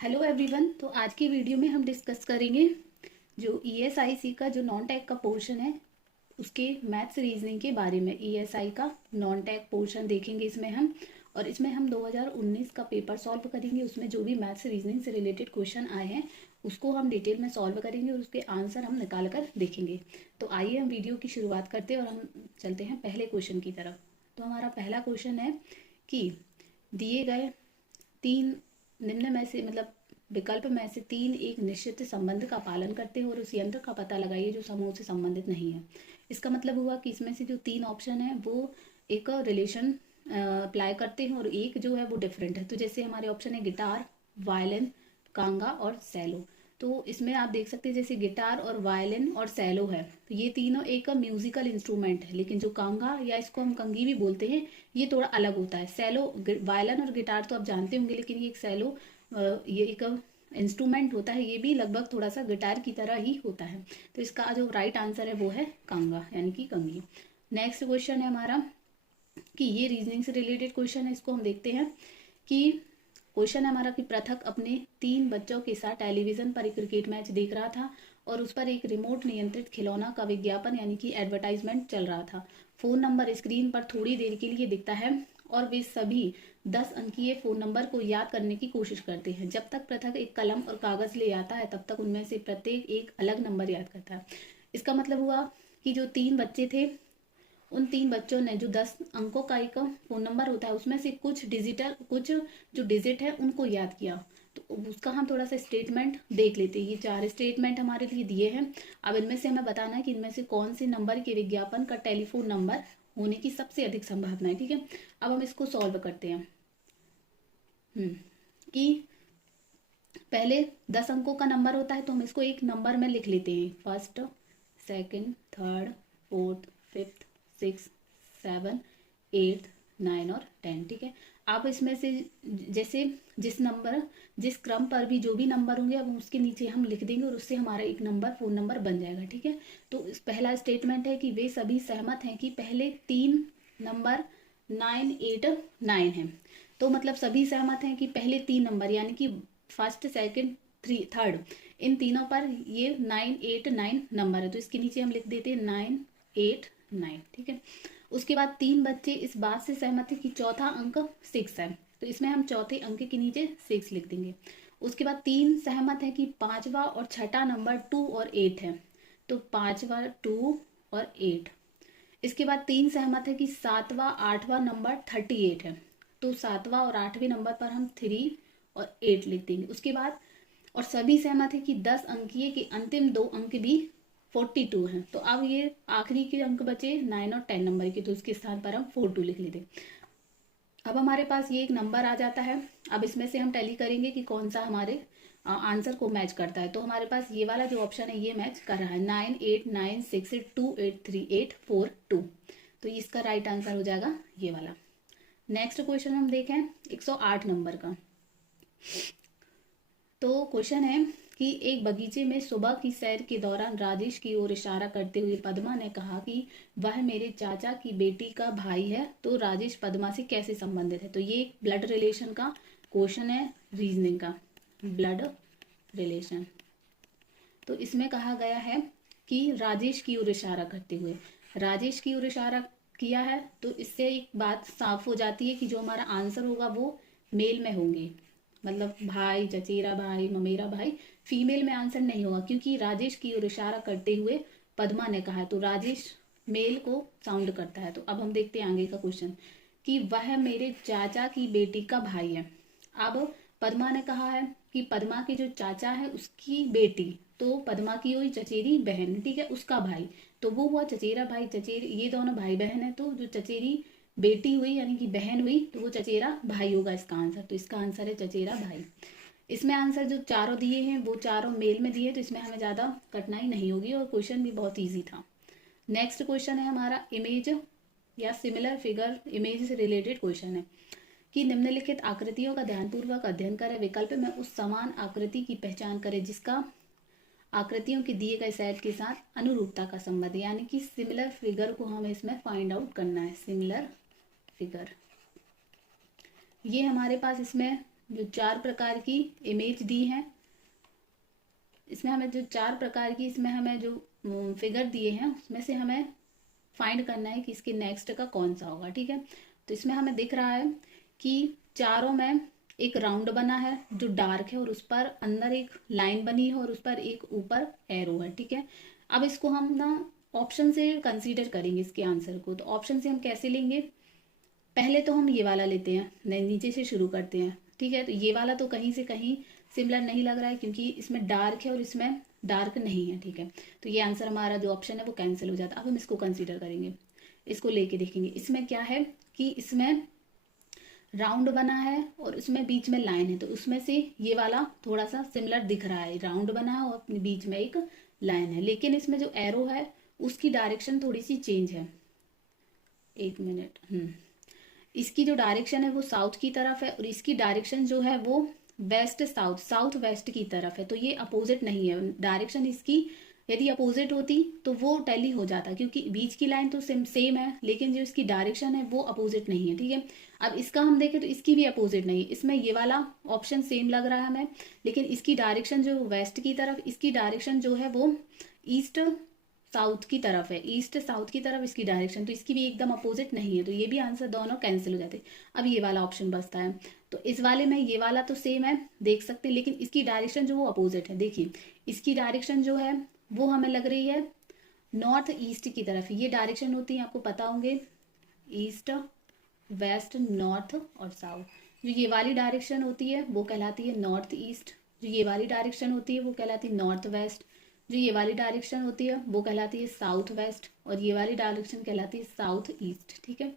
Hello everyone. तो आज की वीडियो में हम डिस्कस करेंगे जो ईएसआईसी का जो नॉन टैग का पोर्शन है उसके मैथ्स रीजनिंग के बारे में। ईएसआई का नॉन टैग पोर्शन देखेंगे इसमें हम, और इसमें हम 2019 का पेपर सॉल्व करेंगे। उसमें जो भी मैथ्स रीजनिंग से रिलेटेड क्वेश्चन आए हैं उसको हम डिटेल में सॉल्व करेंगे और उसके आंसर हम निकाल कर देखेंगे। तो आइए हम वीडियो की शुरुआत करते हैं और हम चलते हैं पहले क्वेश्चन की तरफ। तो हमारा पहला क्वेश्चन है कि दिए गए तीन निम्न में से विकल्प में से तीन एक निश्चित संबंध का पालन करते हैं और उस यंत्र का पता लगाइए जो समूह से संबंधित नहीं है। इसका मतलब हुआ कि इसमें से जो तीन ऑप्शन है वो एक रिलेशन अप्लाई करते हैं और एक जो है वो डिफरेंट है। तो जैसे हमारे ऑप्शन है गिटार, वायलिन, कांगा और सैलो। तो इसमें आप देख सकते हैं जैसे गिटार और वायलिन और सैलो है तो ये तीनों एक म्यूजिकल इंस्ट्रूमेंट है, लेकिन जो कांगा या इसको हम कंगी भी बोलते हैं ये थोड़ा अलग होता है। सैलो वायलिन और गिटार तो आप जानते होंगे, लेकिन ये एक सैलो ये एक इंस्ट्रूमेंट होता है, ये भी लगभग थोड़ा सा गिटार की तरह ही होता है। तो इसका जो राइट आंसर है वो है कांगा यानी कि कंगी। नेक्स्ट क्वेश्चन है हमारा कि ये रीजनिंग से रिलेटेड क्वेश्चन है, इसको हम देखते हैं कि क्वेश्चन है हमारा कि पृथक अपने तीन बच्चों के साथ टेलीविजन पर एक क्रिकेट मैच देख रहा था और उस पर एक रिमोट नियंत्रित खिलौना का विज्ञापन यानी कि एडवर्टाइजमेंट चल रहा था। फोन नंबर स्क्रीन पर थोड़ी देर के लिए दिखता है और वे सभी 10 अंकीय फोन नंबर को याद करने की कोशिश करते हैं। जब तक पृथक एक कलम और कागज ले आता है तब तक उनमें से प्रत्येक एक अलग नंबर याद करता है। इसका मतलब हुआ कि जो तीन बच्चे थे उन तीन बच्चों ने जो 10 अंकों का एक फोन नंबर होता है उसमें से कुछ जो डिजिट है उनको याद किया। तो उसका हम थोड़ा सा स्टेटमेंट देख लेते हैं। ये चार स्टेटमेंट हमारे लिए दिए हैं। अब इनमें से हमें बताना है कि इनमें से कौन से नंबर के विज्ञापन का टेलीफोन नंबर होने की सबसे अधिक संभावना है। ठीक है, अब हम इसको सॉल्व करते हैं। कि पहले 10 अंकों का नंबर होता है तो हम इसको एक नंबर में लिख लेते हैं। First, second, third, fourth, fifth, six, seven, eight, 9 और 10। ठीक है, आप इसमें से जैसे जिस क्रम पर भी जो भी नंबर होंगे अब उसके नीचे हम लिख देंगे और उससे हमारा एक नंबर फोन नंबर बन जाएगा। ठीक है, तो पहला स्टेटमेंट है कि वे सभी सहमत हैं कि पहले तीन नंबर 989 है। तो मतलब सभी सहमत हैं कि पहले तीन नंबर यानी कि फर्स्ट, सेकंड, थर्ड, इन तीनों पर ये 989 नंबर है। तो इसके नीचे हम लिख देते हैं 989। ठीक है, उसके बाद तीन बच्चे इस बात से सहमत है कि चौथा अंक 6 है तो इसमें हम चौथे अंक के नीचे 6 लिख देंगे। उसके बाद तीन सहमत है कि पांचवा और छठा नंबर 2 और 8 है तो पांचवा 2 और 8। इसके बाद तीन सहमत है कि सातवां आठवां नंबर 38 है तो सातवां और आठवें नंबर पर हम 3 और 8 लिख देंगे। उसके बाद और सभी सहमत है कि 10 अंकीय के अंतिम दो अंक भी 42 हैं। तो अब ये आखिरी के अंक बचे 9 और 10 नंबर के, तो उसके स्थान पर हम 42 लिख लेते। अब हमारे पास ये एक नंबर आ जाता है। अब इसमें से हम टैली करेंगे कि कौन सा हमारे आंसर को मैच करता है। तो हमारे पास ये वाला जो ऑप्शन है ये मैच कर रहा है 9896828384 तो इसका राइट आंसर हो जाएगा ये वाला। नेक्स्ट क्वेश्चन हम देखें 108 नंबर का। तो क्वेश्चन है कि एक बगीचे में सुबह की सैर के दौरान राजेश की ओर इशारा करते हुए पद्मा ने कहा कि वह मेरे चाचा की बेटी का भाई है। तो राजेश पद्मा से कैसे संबंधित है। तो ये एक ब्लड रिलेशन का क्वेश्चन है, रीजनिंग का ब्लड रिलेशन। तो इसमें कहा गया है कि राजेश की ओर इशारा करते हुए, राजेश की ओर इशारा किया है तो इससे एक बात साफ हो जाती है कि जो हमारा आंसर होगा वो मेल में होंगे। मतलब भाई, चचेरा भाई, ममेरा भाई, फीमेल में आंसर नहीं होगा क्योंकि राजेश की ओर इशारा करते हुए पद्मा ने कहा है तो राजेश मेल को साउंड करता है। तो अब हम देखते हैं आगे का क्वेश्चन कि वह मेरे चाचा की बेटी का भाई है। अब पद्मा ने कहा है कि पद्मा के जो चाचा है उसकी बेटी, तो पद्मा की हुई चचेरी बहन, ठीक है, उसका भाई, तो वो हुआ चचेरा भाई। चचेरी ये दोनों भाई बहन है तो जो चचेरी बेटी हुई यानी कि बहन हुई तो वो चचेरा भाई होगा इसका आंसर। तो इसका आंसर है चचेरा भाई। इसमें आंसर जो चारों दिए हैं वो चारों मेल में दिए तो इसमें हमें ज़्यादा कठिनाई नहीं होगी और क्वेश्चन भी बहुत ईजी था। नेक्स्ट क्वेश्चन है हमारा इमेज या सिमिलर फिगर इमेज से रिलेटेड क्वेश्चन है कि निम्नलिखित आकृतियों का ध्यानपूर्वक अध्ययन करें, विकल्प में उस समान आकृति की पहचान करें जिसका आकृतियों के दिए गए सेट के साथ अनुरूपता का संबंध, यानी कि सिमिलर फिगर को हमें इसमें फाइंड आउट करना है। सिमिलर फिगर ये हमारे पास इसमें जो 4 प्रकार की इमेज दी है, इसमें हमें जो 4 प्रकार की इसमें हमें जो फिगर दिए हैं उसमें से हमें फाइंड करना है कि इसके नेक्स्ट का कौन सा होगा। ठीक है, तो इसमें हमें दिख रहा है कि चारों में एक राउंड बना है जो डार्क है और उस पर अंदर एक लाइन बनी है और उस पर एक ऊपर एरो है। ठीक है, अब इसको हम ना ऑप्शन से कंसीडर करेंगे इसके आंसर को। तो ऑप्शन से हम कैसे लेंगे, पहले तो हम ये वाला लेते हैं, नहीं नीचे से शुरू करते हैं। ठीक है, तो ये वाला तो कहीं से कहीं सिमिलर नहीं लग रहा है क्योंकि इसमें डार्क है और इसमें डार्क नहीं है। ठीक है, तो ये आंसर हमारा जो ऑप्शन है वो कैंसिल हो जाता है। अब हम इसको कंसीडर करेंगे, इसको लेके देखेंगे। इसमें क्या है कि इसमें राउंड बना है और उसमें बीच में लाइन है, तो उसमें से ये वाला थोड़ा सा सिमिलर दिख रहा है, राउंड बना है और बीच में एक लाइन है। लेकिन इसमें जो एरो है उसकी डायरेक्शन थोड़ी सी चेंज है। एक मिनट, इसकी जो डायरेक्शन है वो साउथ की तरफ है और इसकी डायरेक्शन जो है वो वेस्ट साउथ, साउथ वेस्ट की तरफ है। तो ये अपोजिट नहीं है डायरेक्शन इसकी। यदि अपोजिट होती तो वो टैली हो जाता क्योंकि बीच की लाइन तो सेम है, लेकिन जो इसकी डायरेक्शन है वो अपोजिट नहीं है। ठीक है, अब इसका हम देखें तो इसकी भी अपोजिट नहीं है। इसमें ये वाला ऑप्शन सेम लग रहा है हमें, लेकिन इसकी डायरेक्शन जो वेस्ट की तरफ, इसकी डायरेक्शन जो है वो ईस्ट साउथ की तरफ है, ईस्ट साउथ की तरफ इसकी डायरेक्शन, तो इसकी भी एकदम अपोजिट नहीं है। तो ये भी आंसर दोनों कैंसिल हो जाते। अब ये वाला ऑप्शन बचता है, तो इस वाले में ये वाला तो सेम है देख सकते हैं, लेकिन इसकी डायरेक्शन जो वो अपोजिट है। देखिए इसकी डायरेक्शन जो है वो हमें लग रही है नॉर्थ ईस्ट की तरफ। ये डायरेक्शन होती है आपको पता होंगे, ईस्ट वेस्ट नॉर्थ और साउथ। जो ये वाली डायरेक्शन होती है वो कहलाती है नॉर्थ ईस्ट, जो ये वाली डायरेक्शन होती है वो कहलाती है नॉर्थ वेस्ट, जो ये वाली डायरेक्शन होती है वो कहलाती है साउथ वेस्ट और ये वाली डायरेक्शन कहलाती है साउथ ईस्ट। ठीक है,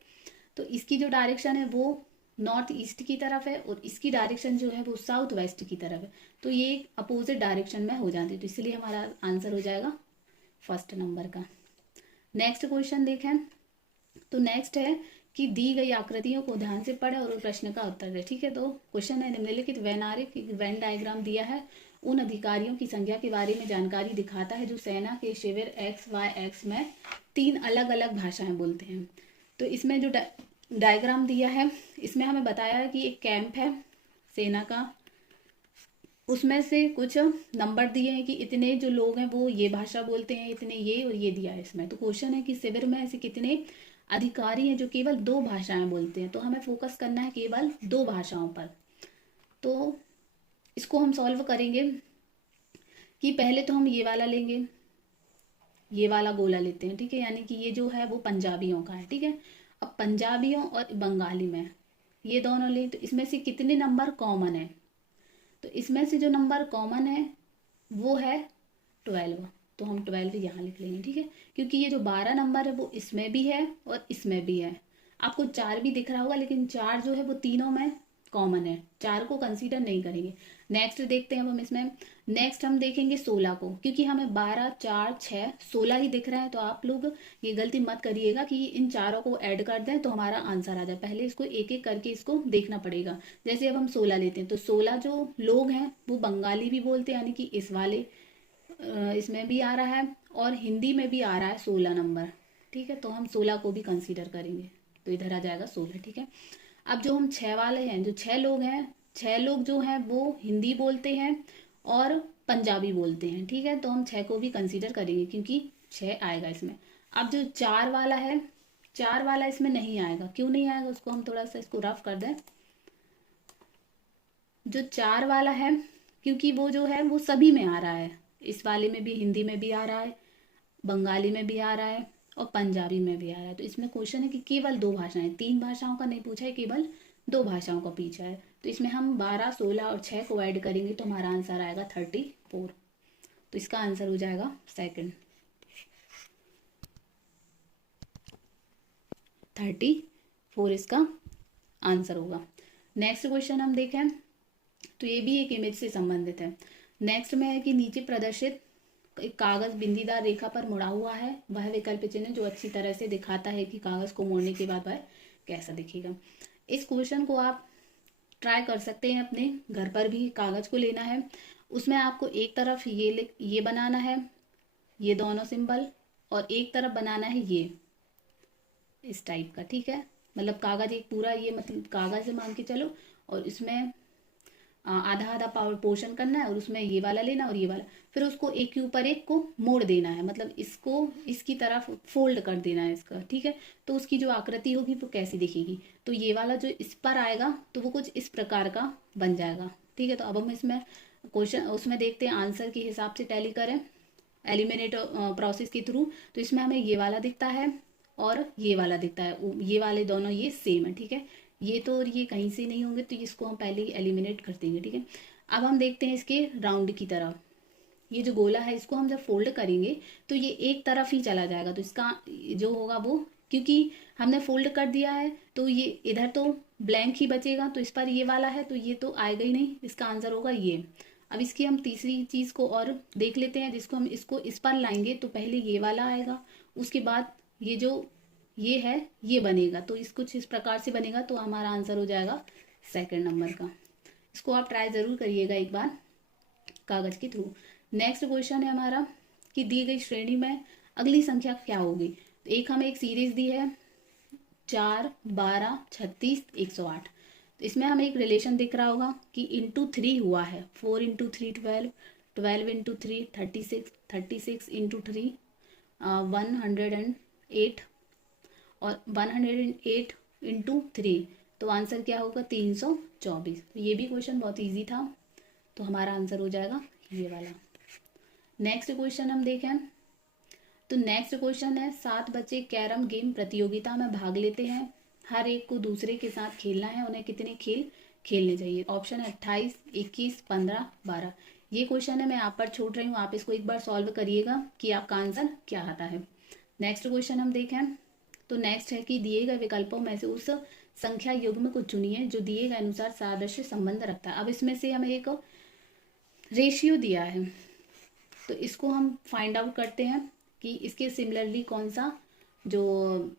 तो इसकी जो डायरेक्शन है वो नॉर्थ ईस्ट की तरफ है और इसकी डायरेक्शन जो है वो साउथ वेस्ट की तरफ है। तो ये अपोजिट डायरेक्शन में हो जाती है, तो इसलिए हमारा आंसर हो जाएगा फर्स्ट नंबर का। नेक्स्ट क्वेश्चन देखें, तो नेक्स्ट है कि दी गई आकृतियों को ध्यान से पढ़े और प्रश्न का उत्तर दे। ठीक है, तो क्वेश्चन है निम्नलिखित वेन डायग्राम दिया है, उन अधिकारियों की संख्या के बारे में जानकारी दिखाता है जो सेना के शिविर XYX में 3 अलग अलग भाषाएं बोलते हैं। तो इसमें जो डायग्राम दिया है इसमें हमें बताया है कि एक कैंप है सेना का, उसमें से कुछ नंबर दिए हैं कि इतने जो लोग हैं वो ये भाषा बोलते हैं, इतने ये और ये दिया है इसमें। तो क्वेश्चन है कि शिविर में ऐसे कितने अधिकारी हैं जो केवल 2 भाषाएं बोलते हैं। तो हमें फोकस करना है केवल 2 भाषाओं पर। तो इसको हम सॉल्व करेंगे कि पहले तो हम ये वाला लेंगे, ये वाला गोला लेते हैं। ठीक है, यानी कि ये जो है वो पंजाबियों का है। ठीक है, अब पंजाबियों और बंगाली में ये दोनों लें तो इसमें से कितने नंबर कॉमन है, तो इसमें से जो नंबर कॉमन है वो है 12। तो हम 12 यहाँ लिख लेंगे। ठीक है, क्योंकि ये जो 12 नंबर है वो इसमें भी है और इसमें भी है। आपको 4 भी दिख रहा होगा, लेकिन 4 जो है वो तीनों में कॉमन है, 4 को कंसीडर नहीं करेंगे। नेक्स्ट देखते हैं अब हम इसमें, नेक्स्ट हम देखेंगे 16 को, क्योंकि हमें 12 4 6 16 ही दिख रहा है। तो आप लोग ये गलती मत करिएगा कि इन चारों को ऐड कर दें तो हमारा आंसर आ जाए, पहले इसको एक एक करके इसको देखना पड़ेगा। जैसे अब हम 16 लेते हैं तो 16 जो लोग हैं वो बंगाली भी बोलते हैं, यानी कि इस वाले इसमें भी आ रहा है और हिंदी में भी आ रहा है 16 नंबर। ठीक है, तो हम 16 को भी कंसीडर करेंगे, तो इधर आ जाएगा 16। ठीक है, अब जो हम 6 वाले हैं, जो 6 लोग हैं, 6 लोग जो हैं वो हिंदी बोलते हैं और पंजाबी बोलते हैं। ठीक है, तो हम 6 को भी कंसीडर करेंगे क्योंकि 6 आएगा इसमें। अब जो 4 वाला है, 4 वाला इसमें नहीं आएगा। क्यों नहीं आएगा, उसको हम थोड़ा सा इसको रफ कर दें। जो 4 वाला है क्योंकि वो जो है वो सभी में आ रहा है, इस वाले में भी, हिंदी में भी आ रहा है, बंगाली में भी आ रहा है और पंजाबी में भी आ रहा है। तो इसमें क्वेश्चन है कि केवल 2 भाषाएं, 3 भाषाओं का नहीं पूछा है, केवल 2 भाषाओं का पूछा है। तो इसमें हम 12 16 और 6 को ऐड करेंगे तो हमारा आंसर आएगा 34। तो इसका आंसर हो जाएगा सेकंड, 34 इसका आंसर होगा। नेक्स्ट क्वेश्चन हम देखें तो ये भी एक इमेज से संबंधित है। नेक्स्ट में है कि नीचे प्रदर्शित एक कागज बिंदीदार रेखा पर मुड़ा हुआ है, वह विकल्प चिन्ह जो अच्छी तरह से दिखाता है कि कागज को मोड़ने के बाद वह कैसा दिखेगा। इस क्वेश्चन को आप ट्राई कर सकते हैं, अपने घर पर भी कागज को लेना है, उसमें आपको एक तरफ ये बनाना है, ये दोनों सिंबल, और एक तरफ बनाना है ये इस टाइप का। ठीक है, मतलब कागज एक पूरा ये, मतलब कागज है मान के चलो, और इसमें आधा आधा पावर पोर्शन करना है और उसमें ये वाला लेना और ये वाला, फिर उसको एक के ऊपर एक को मोड़ देना है, मतलब इसको इसकी तरफ फोल्ड कर देना है इसका, ठीक है। तो उसकी जो आकृति होगी वो कैसी दिखेगी, तो ये वाला जो इस पर आएगा तो वो कुछ इस प्रकार का बन जाएगा, ठीक है। तो अब हम इसमें क्वेश्चन उसमें देखते हैं, आंसर के हिसाब से टैली करें एलिमिनेट प्रोसेस के थ्रू। तो इसमें हमें ये वाला दिखता है और ये वाला दिखता है, ये वाले दोनों ये सेम है, ठीक है। ये तो और ये कहीं से नहीं होंगे, तो इसको हम पहले ही एलिमिनेट कर देंगे, ठीक है। अब हम देखते हैं इसके राउंड की तरफ, ये जो गोला है इसको हम जब फोल्ड करेंगे तो ये एक तरफ ही चला जाएगा, तो इसका जो होगा वो, क्योंकि हमने फोल्ड कर दिया है तो ये इधर तो ब्लैंक ही बचेगा, तो इस पर ये वाला है तो ये तो आएगा ही नहीं, इसका आंसर होगा ये। अब इसकी हम तीसरी चीज को और देख लेते हैं, जिसको हम इसको इस पर लाएंगे तो पहले ये वाला आएगा, उसके बाद ये जो ये है ये बनेगा, तो इस कुछ इस प्रकार से बनेगा, तो हमारा आंसर हो जाएगा सेकंड नंबर का। इसको आप ट्राई जरूर करिएगा एक बार कागज के थ्रू। नेक्स्ट क्वेश्चन है हमारा कि दी गई श्रेणी में अगली संख्या क्या होगी। तो एक हमें एक सीरीज दी है 4, 12, 36, 108। तो इसमें हमें एक रिलेशन दिख रहा होगा कि इंटू 3 हुआ है, 4 इंटू 3 12, 12 इंटू 3 36, 36 इंटू 3 108 और 108 इंटू 3, तो आंसर क्या होगा 324। तो ये भी क्वेश्चन बहुत इजी था, तो हमारा आंसर हो जाएगा ये वाला। नेक्स्ट क्वेश्चन हम देखें, तो नेक्स्ट क्वेश्चन है 7 बच्चे कैरम गेम प्रतियोगिता में भाग लेते हैं, हर एक को दूसरे के साथ खेलना है, उन्हें कितने खेल खेलने चाहिए। ऑप्शन है 28, 21, 15, 12। ये क्वेश्चन है मैं आप पर छोड़ रही हूँ, आप इसको एक बार सॉल्व करिएगा कि आपका आंसर क्या आता है। नेक्स्ट क्वेश्चन हम देखें, तो नेक्स्ट है कि दिए गए विकल्पों में से उस संख्या युग्म को चुनिए जो दिए गए अनुसार सादृश्य संबंध रखता है। अब इसमें से हमें एक रेशियो दिया है, तो इसको हम फाइंड आउट करते हैं कि इसके सिमिलरली कौन सा जो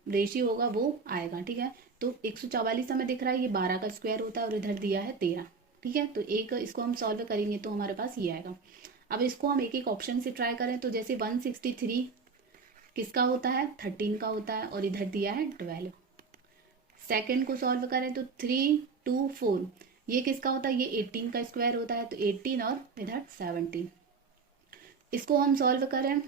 रेशियो होगा वो आएगा, ठीक है। तो 144 हमें दिख रहा है, ये 12 का स्क्वायर होता है और इधर दिया है 13, ठीक है। तो एक इसको हम सॉल्व करेंगे तो हमारे पास ये आएगा। अब इसको हम एक एक ऑप्शन से ट्राई करें, तो जैसे 163 किसका होता है 13 का होता है और इधर दिया है 12। सेकंड को सॉल्व करें तो 3, 2, 4 ये किसका होता है, ये 18 का स्क्वायर होता है, तो 18 और इधर 17। इसको हम सॉल्व करें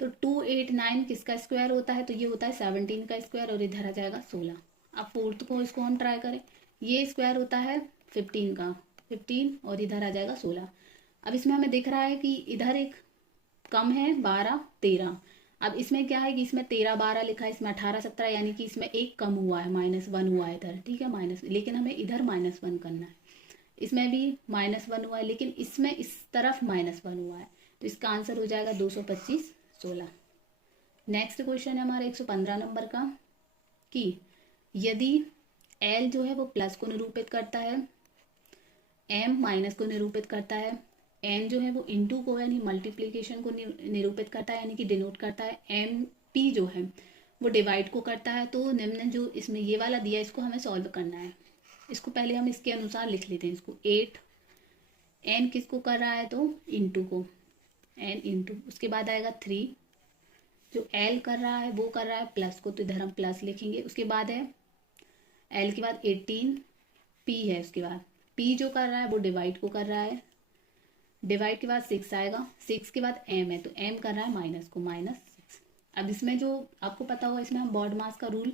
तो 289 किसका स्क्वायर होता है, तो ये होता है 17 का स्क्वायर और इधर आ जाएगा 16। अब फोर्थ को इसको हम ट्राई करें, ये स्क्वायर होता है 15 का, 15 और इधर आ जाएगा 16। अब इसमें हमें दिख रहा है कि इधर एक कम है 12, 13। अब इसमें क्या है कि इसमें 13, 12 लिखा है, इसमें 18, 17, यानी कि इसमें एक कम हुआ है, -1 हुआ है इधर, ठीक है माइनस, लेकिन हमें इधर -1 करना है। इसमें भी -1 हुआ है, लेकिन इसमें इस तरफ -1 हुआ है, तो इसका आंसर हो जाएगा 225, 16। नेक्स्ट क्वेश्चन है हमारा 115 नंबर का कि यदि L जो है वो प्लस को निरूपित करता है, M माइनस को निरूपित करता है, N जो है वो इंटू को यानी मल्टीप्लीकेशन को निरूपित करता है यानी कि डिनोट करता है, MP जो है वो डिवाइड को करता है, तो निम्न जो इसमें ये वाला दिया इसको हमें सॉल्व करना है। इसको पहले हम इसके अनुसार लिख लेते हैं, इसको 8, N किसको कर रहा है तो इंटू को, N इंटू, उसके बाद आएगा 3, जो L कर रहा है वो कर रहा है प्लस को, तो इधर हम प्लस लिखेंगे। उसके बाद है L के बाद 18, P है, उसके बाद P जो कर रहा है वो डिवाइड को कर रहा है, डिवाइड के बाद 6 आएगा, 6 के बाद M है, तो M कर रहा है माइनस को, -6। अब इसमें जो आपको पता होगा, इसमें हम बॉड मास का रूल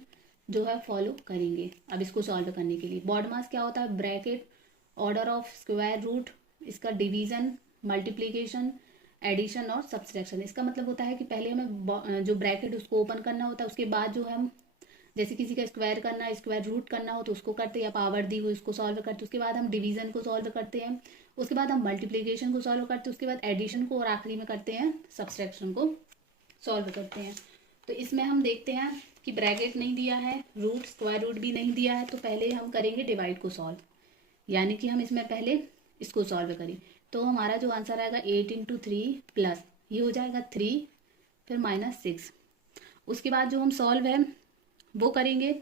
जो है फॉलो करेंगे। अब इसको सॉल्व करने के लिए बॉड मास क्या होता है, bracket, order of square root, इसका डिवीजन, मल्टीप्लीकेशन, एडिशन और सब्सट्रैक्शन। इसका मतलब होता है कि पहले हमें जो ब्रैकेट उसको ओपन करना होता है, उसके बाद जो हम जैसे किसी का स्क्वायर करना है, स्क्वायर रूट करना हो तो उसको करते हैं, या पावर दी हो इसको सॉल्व करते हैं, उसके बाद हम डिवीजन को सॉल्व करते हैं, उसके बाद हम मल्टीप्लीकेशन को सॉल्व करते हैं, उसके बाद एडिशन को और आखिरी में करते हैं सब्सट्रैक्शन को सॉल्व करते हैं। तो इसमें हम देखते हैं कि ब्रैकेट नहीं दिया है, रूट स्क्वायर रूट भी नहीं दिया है, तो पहले हम करेंगे डिवाइड को सॉल्व, यानी कि हम इसमें पहले इसको सॉल्व करें। तो हमारा जो आंसर आएगा 8 इंटू 3 प्लस ये हो जाएगा 3 फिर -6। उसके बाद जो हम सॉल्व है वो करेंगे,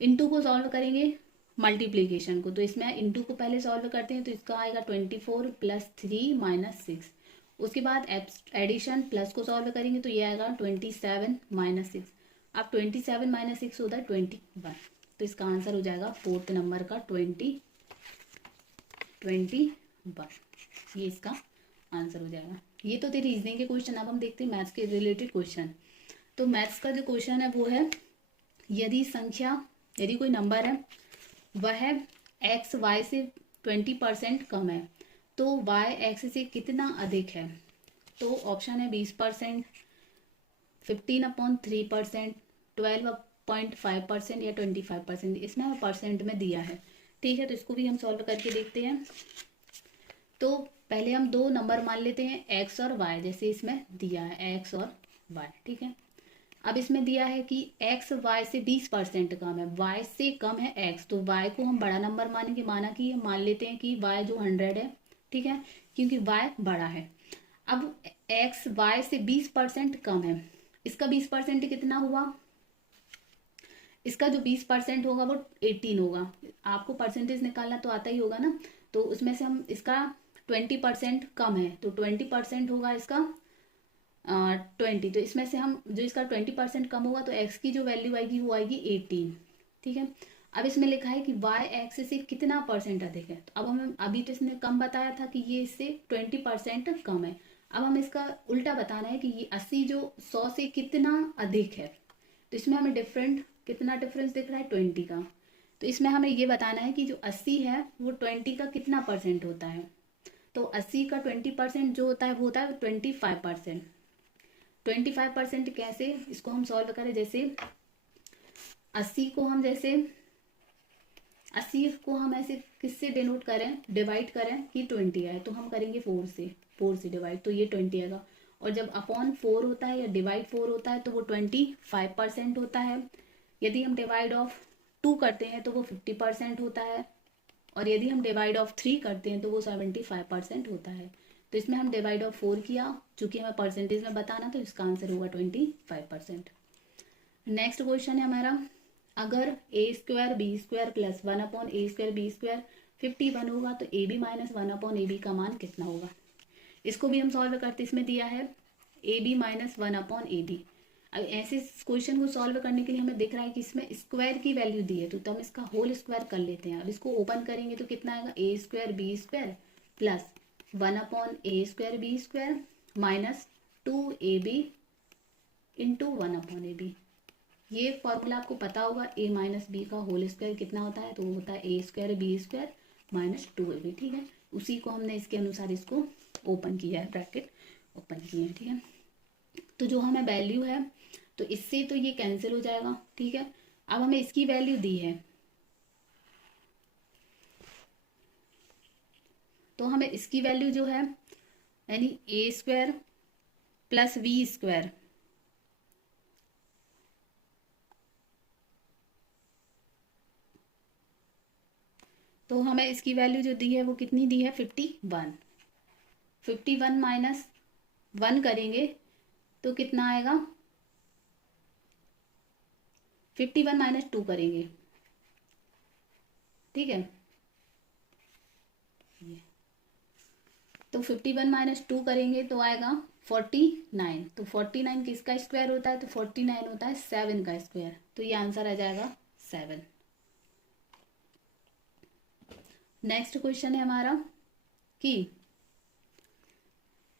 इंटू को सॉल्व करेंगे मल्टीप्लीकेशन को, तो इसमें इंटू को पहले सॉल्व करते हैं, तो इसका आएगा 24 + 3 - 6। उसके बाद एडिशन प्लस को सॉल्व करेंगे तो ये आएगा 27 - 6। अब 27 - 6 होता है 21, तो इसका आंसर हो जाएगा फोर्थ नंबर का 21। 21, ये इसका आंसर हो जाएगा। ये तो थे रीजनिंग के क्वेश्चन। अब हम देखते हैं मैथ्स के रिलेटेड क्वेश्चन। तो मैथ्स का जो क्वेश्चन है वो है, यदि कोई नंबर है वह एक्स वाई से 20% कम है तो वाई एक्स से कितना अधिक है। तो ऑप्शन है 20%, 15/3%, 12.5% या 25%। इसमें हमें परसेंट में दिया है, ठीक है। तो इसको भी हम सॉल्व करके देखते हैं। तो पहले हम दो नंबर मान लेते हैं एक्स और वाई, जैसे इसमें दिया है एक्स और वाई, ठीक है। अब इसमें दिया है कि एक्स वाई से 20% कम है, वाई से कम है एक्स, तो वाई को हम बड़ा नंबर मानेंगे। मान लेते हैं कि वाई जो 100 है, ठीक है, क्योंकि वाई बड़ा है। अब एक्स वाई से 20% कम है, इसका 20% कितना हुआ, इसका जो 20% होगा वो 18 होगा। आपको परसेंटेज निकालना तो आता ही होगा ना। तो उसमें से हम इसका 20% कम है, तो 20% होगा इसका 20। तो इसमें से हम जो इसका 20% कम होगा तो एक्स की जो वैल्यू आएगी वो आएगी 18, ठीक है। अब इसमें लिखा है कि वाई एक्स से कितना परसेंट अधिक है। तो अब हमें अभी तो इसने कम बताया था कि ये इससे 20% कम है। अब हमें इसका उल्टा बताना है कि ये 80 जो 100 से कितना अधिक है। तो इसमें हमें कितना डिफरेंस दिख रहा है, 20 का। तो इसमें हमें ये बताना है कि जो 80 है वो 20 का कितना परसेंट होता है। तो 80 का 20% जो होता है वो होता है 25%। 25% कैसे, इसको हम सॉल्व करें। जैसे 80 को हम ऐसे किससे डिनोट करें, डिवाइड करें कि 20 आए, तो हम करेंगे 4 से डिवाइड, तो ये 20 आएगा। और जब अपॉन 4 होता है या डिवाइड 4 होता है तो वो 25% होता है। यदि हम डिवाइड ऑफ 2 करते हैं तो वो 50% होता है। और यदि हम डिवाइड ऑफ 3 करते हैं तो वो 75% होता है। तो इसमें हम डिवाइड ऑफ 4 किया, चूंकि हमें परसेंटेज में बताना, तो इसका आंसर होगा 25%। नेक्स्ट क्वेश्चन है हमारा, अगर a² b² प्लस 1/a²b² 51 होगा तो ab माइनस 1/ab का मान कितना होगा। इसको भी हम सॉल्व करते, इसमें दिया है ab माइनस 1/ab। अब ऐसे क्वेश्चन को सॉल्व करने के लिए हमें दिख रहा है कि इसमें स्क्वायर की वैल्यू दी है, तो हम इसका होल स्क्वायर कर लेते हैं। अब इसको ओपन करेंगे तो कितना आएगा, a² b² plus 1/a²b² minus 2ab into 1/ab। ये फॉर्मूला आपको पता होगा, a माइनस बी का होल स्क्वायर कितना होता है, तो वो होता है a² b² माइनस 2ab, ठीक है। उसी को हमने इसके अनुसार इसको ओपन किया है, ब्रैकेट ओपन किए हैं, ठीक है। तो जो हमें वैल्यू है तो इससे तो ये कैंसिल हो जाएगा, ठीक है। अब हमें इसकी वैल्यू दी है तो हमें इसकी वैल्यू जो है यानी a² प्लस v², तो हमें इसकी वैल्यू जो दी है वो कितनी दी है, 51। 51 माइनस 1 करेंगे तो कितना आएगा, 51 माइनस 2 करेंगे, ठीक है। तो 51 माइनस 2 करेंगे तो आएगा 49। तो 49 किसका स्क्वायर होता है, तो 49 होता है 7 का स्क्वायर। तो ये आंसर आ जाएगा 7। नेक्स्ट क्वेश्चन है हमारा कि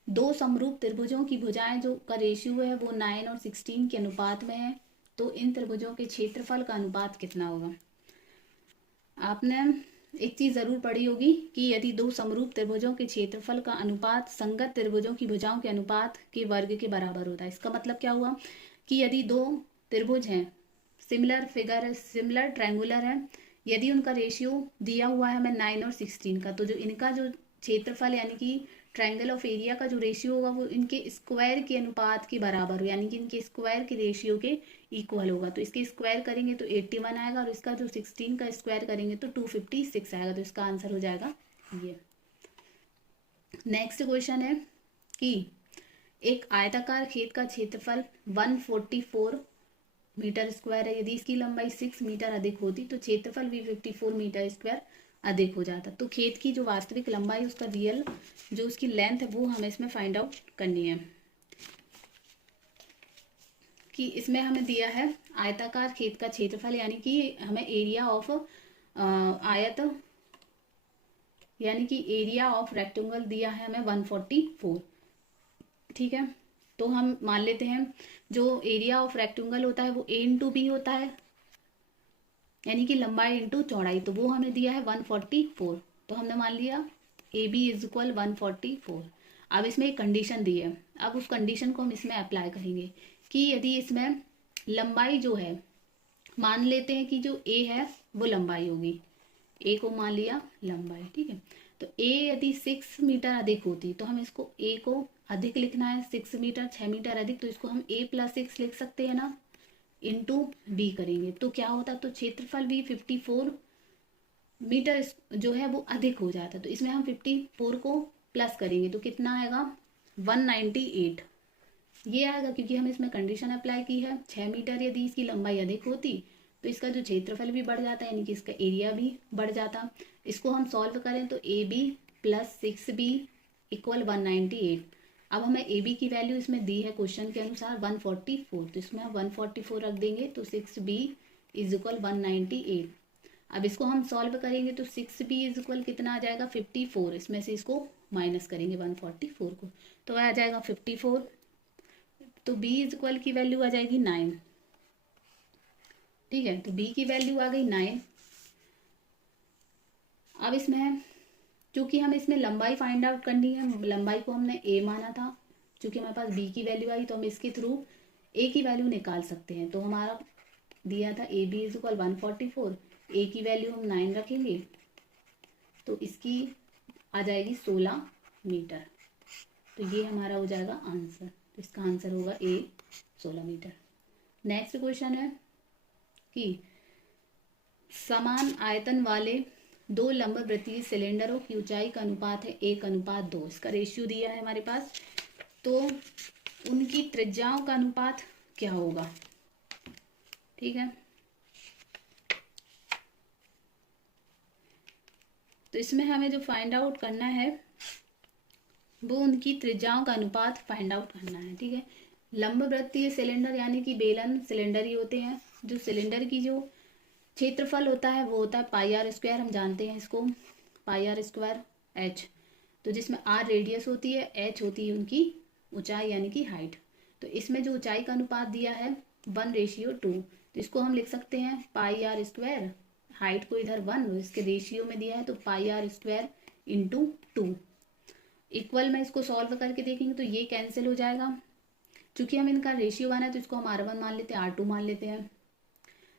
दो समरूप त्रिभुजों की भुजाएं जो का रेशियो है वो 9 और 16 के अनुपात में है, तो इन त्रिभुजों के क्षेत्रफल का अनुपात कितना होगा। आपने एक चीज जरूर पढ़ी होगी कि यदि दो समरूप त्रिभुजों के क्षेत्रफल का अनुपात संगत त्रिभुजों की भुजाओं के अनुपात के वर्ग के बराबर होता है। इसका मतलब क्या हुआ कि यदि दो त्रिभुज हैं, सिमिलर ट्रायंगुलर है, यदि उनका रेशियो दिया हुआ है हमें 9 और 16 का, तो जो इनका जो क्षेत्रफल यानी कि ट्रायंगल ऑफ एरिया का जो रेशियो होगा वो इनके स्क्वायर के अनुपात के बराबर हो, यानी कि इनके स्क्वायर के रेशियो के इक्वल होगा। तो इसके स्क्वायर करेंगे तो 81 आएगा और इसका जो 16 का स्क्वायर करेंगे तो 256 आएगा। तो इसका आंसर हो जाएगा ये। नेक्स्ट क्वेश्चन है कि एक आयताकार खेत का क्षेत्रफल 144 मीटर स्क्वायर है, यदि इसकी लंबाई 6 मीटर अधिक होती तो क्षेत्रफल भी 54 मीटर स्क्वायर अधिक हो जाता। तो खेत की जो वास्तविक लंबाई उसका रियल जो उसकी लेंथ है वो हमें इसमें फाइंड आउट करनी है। कि इसमें हमें दिया है आयताकार खेत का क्षेत्रफल, यानी कि हमें एरिया ऑफ आयत यानी कि एरिया ऑफ रेक्टेंगल दिया है हमें 144। ठीक है, तो हम मान लेते हैं जो एरिया ऑफ रेक्टेंगल होता है वो ए इंटू बी होता है, यानी कि लंबाई इंटू चौड़ाई, तो वो हमें दिया है 144। तो हमने मान लिया ए बी इज इक्वल 144। अब इसमें एक कंडीशन दी है, अब उस कंडीशन को हम इसमें अप्लाई करेंगे कि यदि इसमें लंबाई जो है, मान लेते हैं कि जो ए है वो लंबाई होगी, ए को मान लिया लंबाई। ठीक है, तो ए यदि 6 मीटर अधिक होती तो हम इसको ए को अधिक लिखना है, 6 मीटर 6 मीटर अधिक, तो इसको हम ए प्लस 6 लिख सकते हैं ना, इंटू बी करेंगे तो क्या होता, तो क्षेत्रफल भी 54 मीटर जो है वो अधिक हो जाता है। तो इसमें हम 54 को प्लस करेंगे तो कितना आएगा, 198 ये आएगा, क्योंकि हम इसमें कंडीशन अप्लाई की है 6 मीटर यदि इसकी लंबाई अधिक होती तो इसका जो क्षेत्रफल भी बढ़ जाता है, यानी कि इसका एरिया भी बढ़ जाता। इसको हम सॉल्व करें तो A B plus 6b equal 198। अब हमें ए बी की वैल्यू इसमें दी है क्वेश्चन के अनुसार 144, तो इसमें हम 144 रख देंगे तो 6b इज इक्वल 198। अब इसको हम सॉल्व करेंगे तो 6b इज इक्वल कितना आ जाएगा 54, इसमें से इसको माइनस करेंगे 144 को तो आ जाएगा 54, तो b इज इक्वल की वैल्यू आ जाएगी 9। ठीक है, तो b की वैल्यू आ गई 9। अब इसमें चूंकि हमें इसमें लंबाई फाइंड आउट करनी है, लंबाई को हमने a माना था, चूंकि हमारे पास b की वैल्यू आई तो हम इसके थ्रू a की वैल्यू निकाल सकते हैं। तो हमारा दिया था ए बी इज इक्वल 144, ए की वैल्यू हम 9 रखेंगे तो इसकी आ जाएगी 16 मीटर, तो ये हमारा हो जाएगा आंसर। तो इसका आंसर होगा ए 16 मीटर। नेक्स्ट क्वेश्चन है कि समान आयतन वाले दो लंबवृत्तीय सिलेंडरों की ऊंचाई का अनुपात है 1:2, इसका रेशियो दिया है हमारे पास, तो उनकी त्रिज्याओं का अनुपात क्या होगा। ठीक है, तो इसमें हमें जो फाइंड आउट करना है वो उनकी त्रिज्याओं का अनुपात फाइंड आउट करना है। ठीक है, लंबवृत्तीय सिलेंडर यानी कि बेलन सिलेंडर ही होते हैं। जो सिलेंडर की जो क्षेत्रफल होता है वो होता है पाई आर स्क्वायर, हम जानते हैं इसको, पाई आर स्क्वायर एच, तो जिसमें आर रेडियस होती है, एच होती है उनकी ऊंचाई यानी कि हाइट। तो इसमें जो ऊंचाई का अनुपात दिया है 1:2, तो इसको हम लिख सकते हैं पाई आर स्क्वायर, हाइट को इधर 1 इसके रेशियो में दिया है तो पाई आर स्क्वायर इंटू 2 इक्वल में इसको सॉल्व करके देखेंगे तो ये कैंसिल हो जाएगा। चूंकि हम इनका रेशियो 1 है तो इसको हम R1 मान लेते हैं, R2 मान लेते हैं,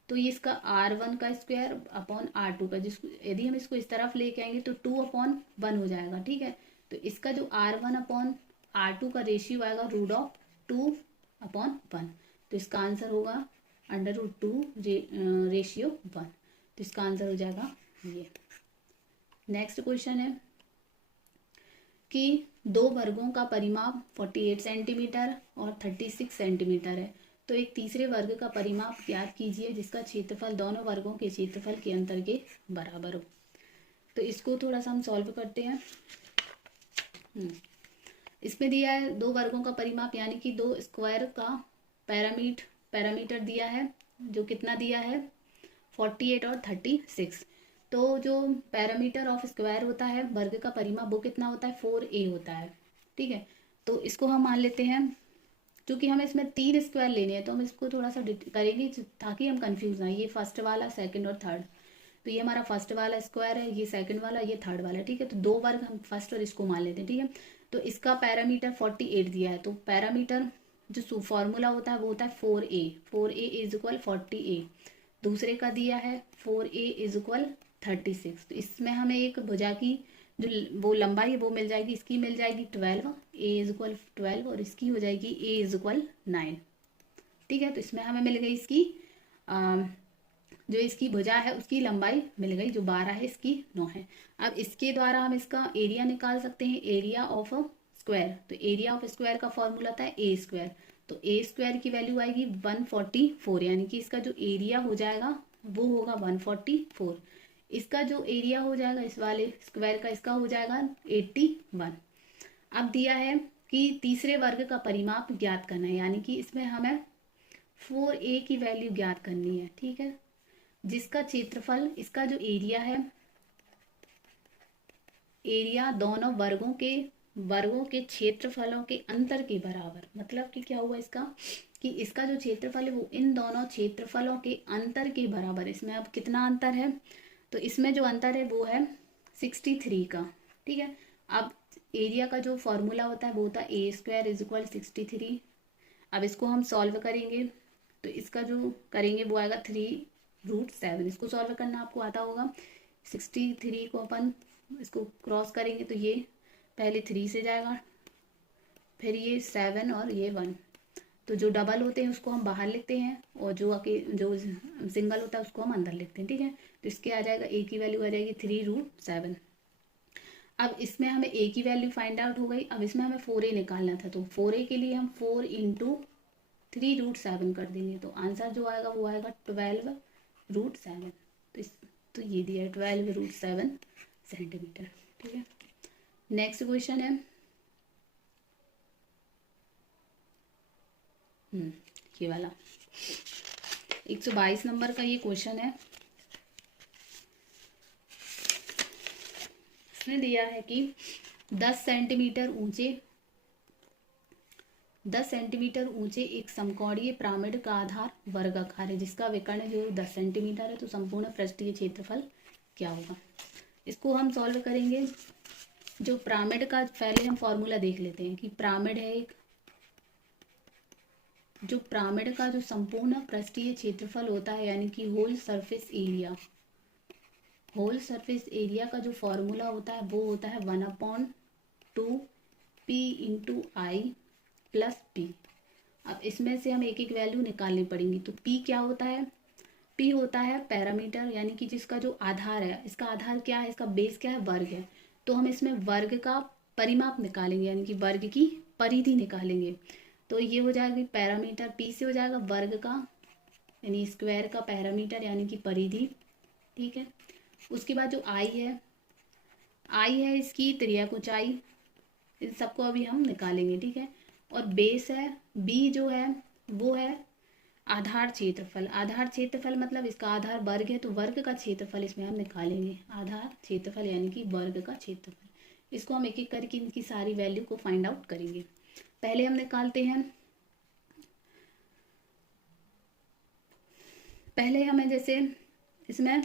तो ये इसका R1 का स्क्वायर अपॉन R2 का, जिसको यदि हम इसको इस तरफ लेके आएंगे तो 2/1 हो जाएगा। ठीक है, तो इसका जो R1 अपॉन R2 का रेशियो आएगा √2/1, तो इसका आंसर होगा √2 रेशियो 1, तो इसका आंसर हो जाएगा ये। नेक्स्ट क्वेश्चन है कि दो वर्गों का परिमाप 48 सेंटीमीटर और 36 सेंटीमीटर है, तो एक तीसरे वर्ग का परिमाप ज्ञात कीजिए जिसका क्षेत्रफल दोनों वर्गों के क्षेत्रफल के अंतर के बराबर हो। तो इसको थोड़ा सा हम सॉल्व करते हैं। इसमें दिया है दो वर्गों का परिमाप यानी कि दो स्क्वायर का पैरामीटर दिया है, जो कितना दिया है 48 और 36। तो जो पैरामीटर ऑफ स्क्वायर होता है वर्ग का परिमाप वो कितना होता है 4a होता है। ठीक है, तो इसको हम मान लेते हैं, क्योंकि हमें इसमें 3 स्क्वायर लेने हैं तो हम इसको थोड़ा सा करेंगे ताकि हम कंफ्यूज ना, ये फर्स्ट वाला सेकंड और थर्ड, तो ये हमारा फर्स्ट वाला स्क्वायर है, ये सेकंड वाला, ये थर्ड वाला। ठीक है, तो दो वर्ग हम फर्स्ट और इसको मान लेते हैं। ठीक है, तो इसका पैरामीटर 48 दिया है, तो पैरामीटर जो फॉर्मूला होता है वो होता है 4a इज इक्वल 40a, दूसरे का दिया है 4a इज इक्वल 36। तो इसमें हमें एक भुजा की जो वो लंबाई है वो मिल जाएगी, इसकी मिल जाएगी 12, a इज इक्वल 12, और इसकी हो जाएगी a इज इक्वल 9। ठीक है, तो इसमें हमें मिल गई इसकी जो इसकी भुजा है उसकी लंबाई मिल गई, जो 12 है इसकी 9 है। अब इसके द्वारा हम इसका एरिया निकाल सकते हैं, एरिया ऑफ स्क्वायर। तो एरिया ऑफ स्क्वायर का फॉर्मूला था ए स्क्वायर, तो ए स्क्वायर की वैल्यू आएगी 144, यानी कि इसका जो एरिया हो जाएगा वो होगा 144। इसका जो एरिया हो जाएगा इस वाले स्क्वायर का, इसका हो जाएगा 81। अब दिया है कि तीसरे वर्ग का परिमाप ज्ञात करना है, यानी कि इसमें हमें 4a की वैल्यू ज्ञात करनी है। ठीक है, जिसका क्षेत्रफल, इसका जो एरिया है एरिया दोनों वर्गों के क्षेत्रफलों के अंतर के बराबर। मतलब कि क्या हुआ इसका, कि इसका जो क्षेत्रफल है वो इन दोनों क्षेत्रफलों के अंतर के बराबर। इसमें अब कितना अंतर है, तो इसमें जो अंतर है वो है 63 का। ठीक है, अब एरिया का जो फॉर्मूला होता है वो होता है A² = 63। अब इसको हम सॉल्व करेंगे, तो इसका जो करेंगे वो आएगा 3√7। इसको सॉल्व करना आपको आता होगा। 63 को अपन इसको क्रॉस करेंगे तो ये पहले 3 से जाएगा, फिर ये 7 और ये 1। तो जो डबल होते हैं उसको हम बाहर लिखते हैं, और जो सिंगल होता है उसको हम अंदर लिखते हैं। ठीक है, तो इसके आ जाएगा A की वैल्यू आ जाएगी 3√7। अब इसमें हमें A की वैल्यू फाइंड आउट हो गई। अब इसमें हमें 4A निकालना था, तो 4A के लिए हम 4 × 3√7 कर देंगे, तो आंसर जो आएगा वो आएगा 12√7। तो ये दिया है 12√7 सेंटीमीटर। ठीक है, नेक्स्ट क्वेश्चन है ये वाला 122 नंबर का ये क्वेश्चन है। इसने दिया है कि 10 सेंटीमीटर ऊंचे एक समकोणीय पिरामिड का आधार वर्गाकार है जिसका विकर्ण जो 10 सेंटीमीटर है, तो संपूर्ण पृष्ठीय क्षेत्रफल क्या होगा। इसको हम सॉल्व करेंगे। जो पिरामिड का पहले हम फॉर्मूला देख लेते हैं कि पिरामिड है एक, जो पिरामिड का जो संपूर्ण पृष्ठीय क्षेत्रफल होता है यानी कि होल सरफेस एरिया का जो फॉर्मूला होता है वो होता है 1/2 P/I + P। अब इसमें से हम एक एक वैल्यू निकालनी पड़ेंगी। तो P क्या होता है, P होता है पैरामीटर, यानी कि जिसका जो आधार है, इसका आधार क्या है, इसका बेस क्या है, वर्ग है। तो हम इसमें वर्ग का परिमाप निकालेंगे, यानी कि वर्ग की परिधि निकालेंगे। तो ये हो जाएगी पैरामीटर, P से हो जाएगा वर्ग का यानी स्क्वायर का पैरामीटर यानी कि परिधि। ठीक है, उसके बाद जो I है इसकी त्रिज्यक ऊंचाई। इन सबको अभी हम निकालेंगे। ठीक है, और बेस है B जो है वो है आधार क्षेत्रफल मतलब इसका आधार वर्ग है, तो वर्ग का क्षेत्रफल इसमें हम निकालेंगे। आधार क्षेत्रफल यानी कि वर्ग का क्षेत्रफल। इसको हम एक एक करके इनकी सारी वैल्यू को फाइंड आउट करेंगे। पहले हम निकालते हैं, पहले हमें जैसे इसमें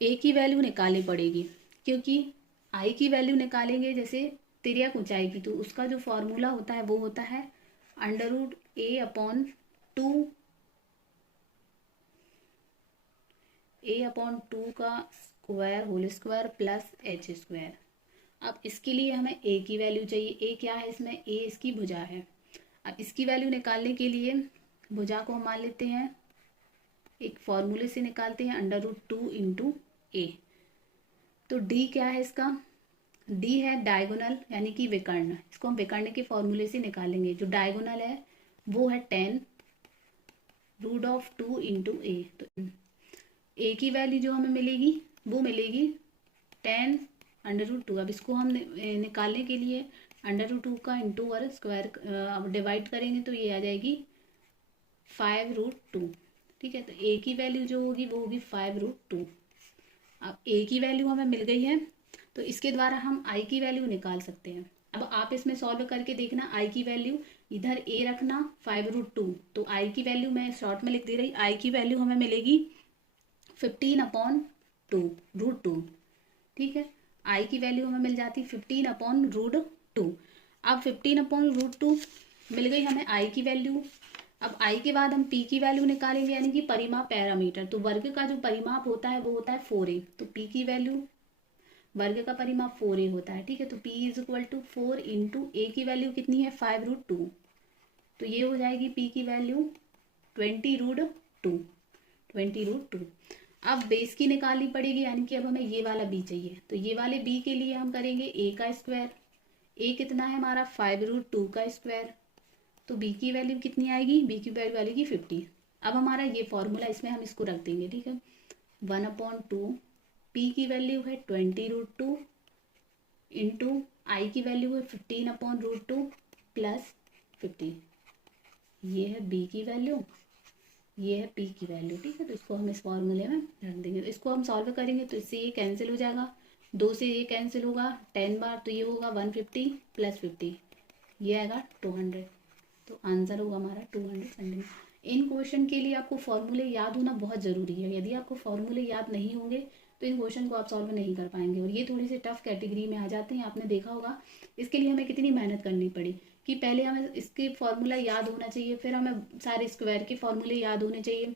A की वैल्यू निकालनी पड़ेगी, क्योंकि I की वैल्यू निकालेंगे जैसे तिर्यक ऊंचाई की, तो उसका जो फॉर्मूला होता है वो होता है A/2 का square whole square plus H²। अब इसके लिए हमें A की वैल्यू चाहिए। A क्या है इसमें, A इसकी भुजा है। अब इसकी वैल्यू निकालने के लिए भुजा को हम मान लेते हैं, एक फॉर्मूले से निकालते हैं √2 × A। तो D क्या है इसका, D है डायगोनल यानी कि विकर्ण। इसको हम विकर्ण के फॉर्मूले से निकालेंगे। जो डायगोनल है वो है 10 √2 × A। तो A की वैल्यू जो हमें मिलेगी वो मिलेगी 10 √2। अब इसको हम निकालने के लिए √2 का इंटू और स्क्वायर अब डिवाइड करेंगे तो ये आ जाएगी 5√2। ठीक है, तो A की वैल्यू जो होगी वो होगी 5√2। अब A की वैल्यू हमें मिल गई है, तो इसके द्वारा हम I की वैल्यू निकाल सकते हैं। अब आप इसमें सॉल्व करके देखना, I की वैल्यू इधर A रखना 5√2, तो I की वैल्यू मैं शॉर्ट में लिख दे रही, I की वैल्यू हमें मिलेगी 15/2√2। ठीक है, I की वैल्यू हमें मिल जाती 15/√2। अब 15/√2 मिल गई हमें I की वैल्यू। अब I के बाद हम P की वैल्यू निकालेंगे यानी कि परिमाप पैरामीटर। तो वर्ग का जो परिमाप होता है वो होता है 4A। तो P की वैल्यू, वर्ग का परिमाप 4A होता है। ठीक है, तो P = 4 × A की वैल्यू कितनी है 5√2। तो ये हो जाएगी P की वैल्यू 20√2। अब बेस की निकालनी पड़ेगी, यानी कि अब हमें ये वाला B चाहिए। तो ये वाले B के लिए हम करेंगे A का स्क्वायर। A कितना है हमारा 5√2 का स्क्वायर। तो B की वैल्यू कितनी आएगी, B की वैल्यू आएगी 50। अब हमारा ये फॉर्मूला इसमें हम इसको रख देंगे। ठीक है, 1/2 P की वैल्यू है 20√2 इंटू I की वैल्यू है 15/√2 प्लस 50। ये है B की वैल्यू, ये है P की वैल्यू। ठीक है, तो इसको हम इस फॉर्मूले में रख देंगे। तो इसको हम सॉल्व करेंगे तो इससे ये कैंसिल हो जाएगा 2 से ये कैंसिल होगा 10 बार, तो ये होगा 150 प्लस 50, ये आएगा 200। तो आंसर होगा हमारा 200 सेंटीमीटर। इन क्वेश्चन के लिए आपको फॉर्मूले याद होना बहुत ज़रूरी है। यदि आपको फॉर्मूले याद नहीं होंगे तो इन क्वेश्चन को आप सॉल्व नहीं कर पाएंगे, और ये थोड़ी सी टफ कैटेगरी में आ जाते हैं। आपने देखा होगा इसके लिए हमें कितनी मेहनत करनी पड़ी कि पहले हमें इसके फॉर्मूला याद होना चाहिए, फिर हमें सारे स्क्वायर के फॉर्मूले याद होने चाहिए,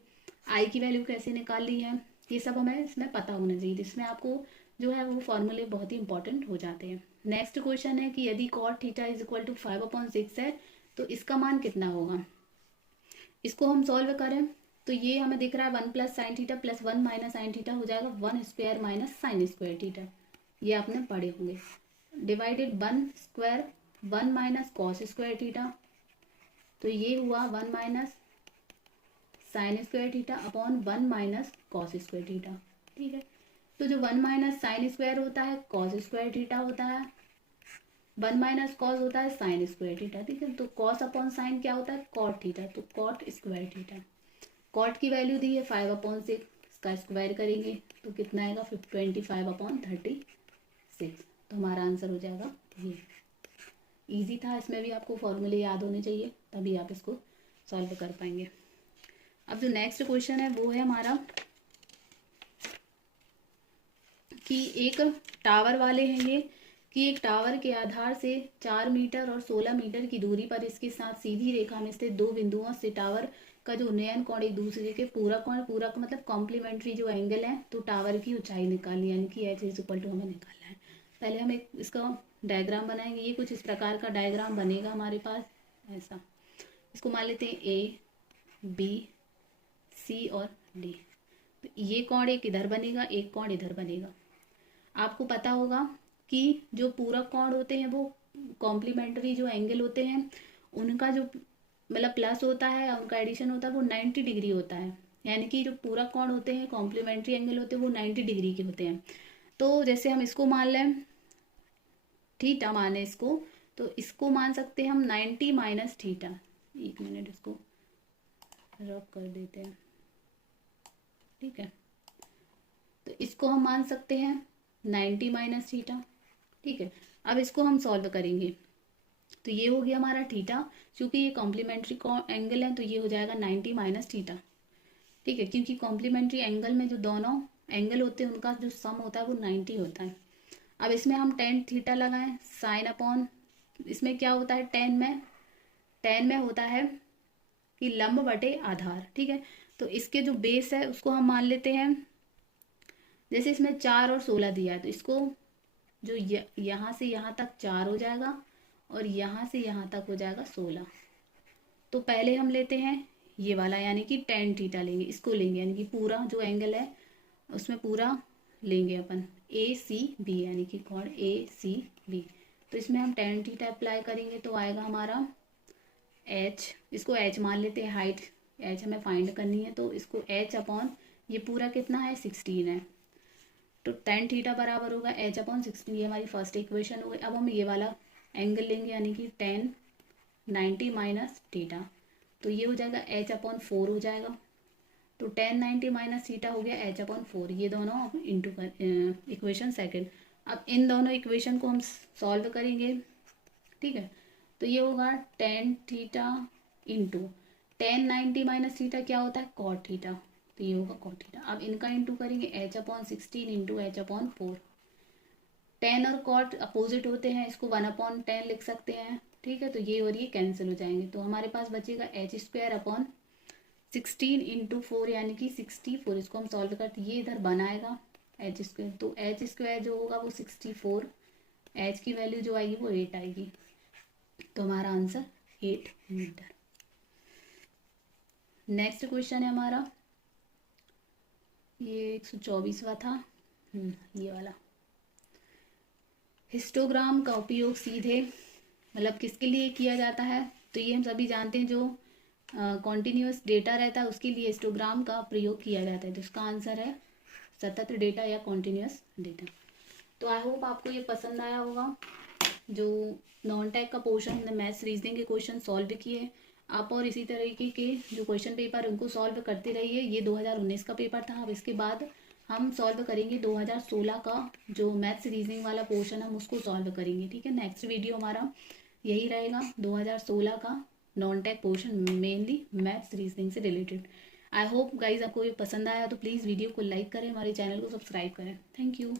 आई की वैल्यू कैसे निकालनी है, ये सब हमें इसमें पता होना चाहिए, जिसमें आपको जो है वो फॉर्मूले बहुत ही इंपॉर्टेंट हो जाते हैं। नेक्स्ट क्वेश्चन है कि यदि cot theta is equal to 5/6 है तो इसका मान कितना होगा। इसको हम सॉल्व करें तो ये हमें दिख रहा है 1 plus sine theta plus 1 minus sine theta हो जाएगा 1 square minus sine square theta, ये आपने पढ़े होंगे। Divided 1 square 1 minus cos square theta, तो ये हुआ 1 minus sine square theta upon 1 minus cos square theta. ठीक है, तो जो 1 माइनस साइन स्क्वायर होता है कॉस स्क्वायर थीटा होता है, 1 माइनस कॉस होता है साइन स्क्वायर थीटा। ठीक है, तो कॉस अपॉन साइन क्या होता है कॉट थीटा, तो कॉट स्क्वायर थीटा। कॉट की वैल्यू दी है 5/6, इसका स्क्वायर करेंगे तो कितना आएगा 25/36, तो हमारा आंसर हो जाएगा ये। इजी था, इसमें भी आपको फॉर्मूले याद होने चाहिए तभी आप इसको सॉल्व कर पाएंगे। अब जो नेक्स्ट क्वेश्चन है वो है हमारा कि एक टावर वाले हैं ये, कि एक टावर के आधार से 4 मीटर और 16 मीटर की दूरी पर इसके साथ सीधी रेखा में स्थित दो बिंदुओं से टावर का जो उन्नयन कोण एक दूसरे के पूरक कोण, पूरक मतलब कॉम्प्लीमेंट्री जो एंगल है, तो टावर की ऊंचाई निकालनी, यानी कि एच इज इक्वल टू हमें निकालना है। पहले हम एक इसका डायग्राम बनाएंगे। ये कुछ इस प्रकार का डायग्राम बनेगा हमारे पास ऐसा। इसको मान लेते हैं ए बी सी और डी। तो ये कोण एक इधर बनेगा, एक कोण इधर बनेगा। आपको पता होगा कि जो पूरक कोण होते हैं वो कॉम्प्लीमेंट्री जो एंगल होते हैं उनका जो मतलब प्लस होता है, उनका एडिशन होता है वो 90 डिग्री होता है। यानी कि जो पूरक कोण होते हैं कॉम्प्लीमेंट्री एंगल होते हैं वो 90 डिग्री के होते हैं। तो जैसे हम इसको मान लें थीटा माने इसको, तो इसको मान सकते हैं हम 90 माइनस थीटा। एक मिनट इसको रब कर देते हैं। ठीक है, तो इसको हम मान सकते हैं 90 माइनस थीटा। ठीक है, अब इसको हम सॉल्व करेंगे तो ये हो गया हमारा थीटा, क्योंकि ये कॉम्प्लीमेंट्री एंगल है तो ये हो जाएगा 90 माइनस थीटा। ठीक है, क्योंकि कॉम्प्लीमेंट्री एंगल में जो दोनों एंगल होते हैं उनका जो सम होता है वो 90 होता है। अब इसमें हम टेन थीटा लगाएं, साइन अपॉन इसमें क्या होता है टेन में होता है कि लंब बटे आधार। ठीक है, तो इसके जो बेस है उसको हम मान लेते हैं, जैसे इसमें 4 और 16 दिया है तो इसको जो यहाँ से यहाँ तक 4 हो जाएगा और यहाँ से यहाँ तक हो जाएगा 16। तो पहले हम लेते हैं ये वाला यानी कि टेन थीटा लेंगे, इसको लेंगे यानी कि पूरा जो एंगल है उसमें पूरा लेंगे अपन ए सी बी, यानी कि कोण ए सी बी। तो इसमें हम टेन थीटा अप्लाई करेंगे तो आएगा हमारा एच, इसको एच मान लेते हैं, हाइट एच हमें फाइंड करनी है तो इसको एच अपॉन ये पूरा कितना है 16 है, तो टेन थीटा बराबर होगा एच अपॉन 16। ये हमारी फर्स्ट इक्वेशन हो गई। अब हम ये वाला एंगल लेंगे यानी कि 90 माइनस थीटा, तो ये हो जाएगा एच अपॉन 4 हो जाएगा। तो 90 माइनस थीटा हो गया एच अपॉन 4, ये दोनों अब इंटू कर इक्वेशन सेकेंड। अब इन दोनों इक्वेशन को हम सॉल्व करेंगे। ठीक है, तो ये होगा 10 थीटा इंटू 90 माइनस थीटा क्या होता है कॉट थीटा, तो ये होगा कॉट थीटा। अब इनका इंटू करेंगे H upon 16 into H upon 4। 10 और कॉट अपोजिट होते हैं, इसको 1/10 लिख सकते हैं। ठीक है, तो ये और ये कैंसिल हो जाएंगे तो हमारे पास बचेगा एच स्क्वायर अपॉन 16 इंटू 4 यानी कि 64। इसको हम सॉल्व करते ये इधर बनाएगा एच स्क्वायर, तो एच स्क्वायर जो होगा वो 64, एच की वैल्यू जो आएगी वो 8 आएगी, तो हमारा आंसर 8 मीटर। नेक्स्ट क्वेश्चन है हमारा ये 124वां था, ये वाला। हिस्टोग्राम का उपयोग सीधे मतलब किसके लिए किया जाता है, तो ये हम सभी जानते हैं जो कॉन्टिन्यूस डेटा रहता है उसके लिए हिस्टोग्राम का प्रयोग किया जाता है, तो इसका आंसर है सतत डेटा या कॉन्टिन्यूस डेटा। तो आई होप आपको ये पसंद आया होगा। जो नॉन टेक का पोर्शन हमने मैथ्स रीजनिंग के क्वेश्चन सॉल्व किए, आप और इसी तरीके के जो क्वेश्चन पेपर उनको सॉल्व करते रहिए। ये 2019 का पेपर था। अब इसके बाद हम सॉल्व करेंगे 2016 का जो मैथ्स रीजनिंग वाला पोर्शन हम उसको सॉल्व करेंगे। ठीक है, नेक्स्ट वीडियो हमारा यही रहेगा 2016 का non tech portion, mainly maths reasoning से रिलेटेड। आई होप गाइज आपको ये पसंद आया तो प्लीज़ वीडियो को लाइक करें, हमारे चैनल को सब्सक्राइब करें। Thank you.